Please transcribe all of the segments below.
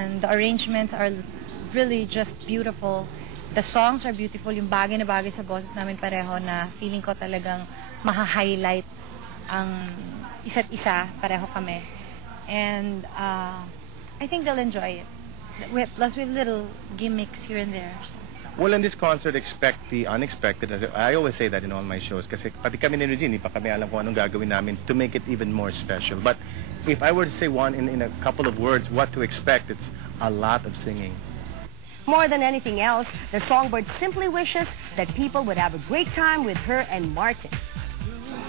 And the arrangements are really just beautiful. The songs are beautiful. Yung bagay na bagay sa boses namin pareho na feeling ko talagang maha-highlight ang isa't isa. Pareho kami. And I think they'll enjoy it. Plus with little gimmicks here and there. Well, in this concert, expect the unexpected. I always say that in all my shows. Kasi pati kami ni Regine, hindi pa kami alam kung anong gagawin namin to make it even more special. But if I were to say one in a couple of words, what to expect, it's a lot of singing. More than anything else, the Songbird simply wishes that people would have a great time with her and Martin.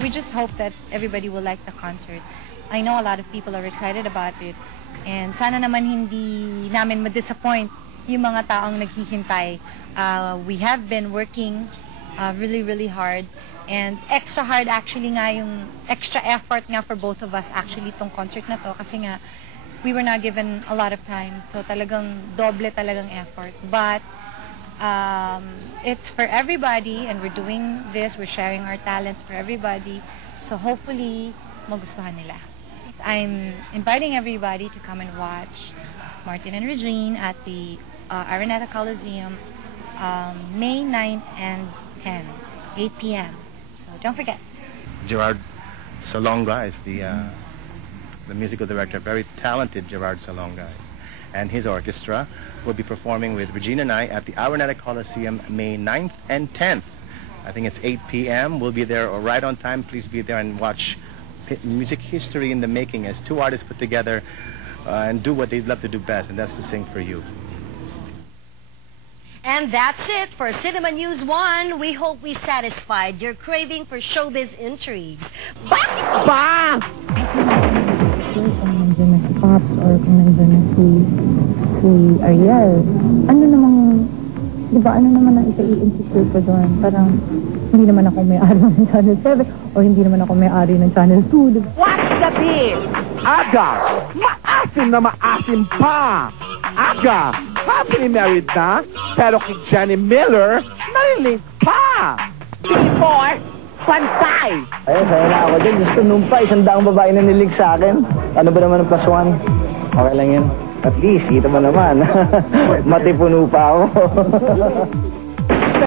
We just hope that everybody will like the concert. I know a lot of people are excited about it. And sana naman hindi namin ma-disappoint yung mga taong naghihintay. We have been working really, really hard. And extra hard actually nga yung extra effort nga for both of us actually tong concert na to. Kasi nga, we were not given a lot of time. So talagang doble talagang effort. But it's for everybody and we're doing this. We're sharing our talents for everybody. So hopefully, magustuhan nila. I'm inviting everybody to come and watch Martin and Regine at the Araneta Coliseum May 9 and 10, 8 p.m. So don't forget. Gerard Salonga is the musical director, very talented Gerard Salonga. And his orchestra will be performing with Regine and I at the Araneta Coliseum May 9th and 10th. I think it's 8 p.m. We'll be there right on time. Please be there and watch music history in the making as two artists put together and do what they love to do best, and that's to sing for you. And that's it for Cinema News 1. We hope we satisfied your craving for showbiz intrigues. Bakit ba? Kung nandiyan na si Pops or kung nandiyan na si Ariel, ano namang, di ba, ano naman ang ika-i-insecure ko doon? Parang, hindi naman ako may-ari ng Channel 7 o hindi naman ako may-ari ng Channel 2. Diba? What's the deal? Aga, maasim na maasim pa. Aga, happily married na, pero kay Jenny Miller, nalilink pa. Before, pantay. Ayun, saya na ako dyan. Gusto nung pa, 100 babae na nilig sa akin. Ano ba naman ang +1? Okay lang yun. At least, kita mo naman. Matipuno pa ako.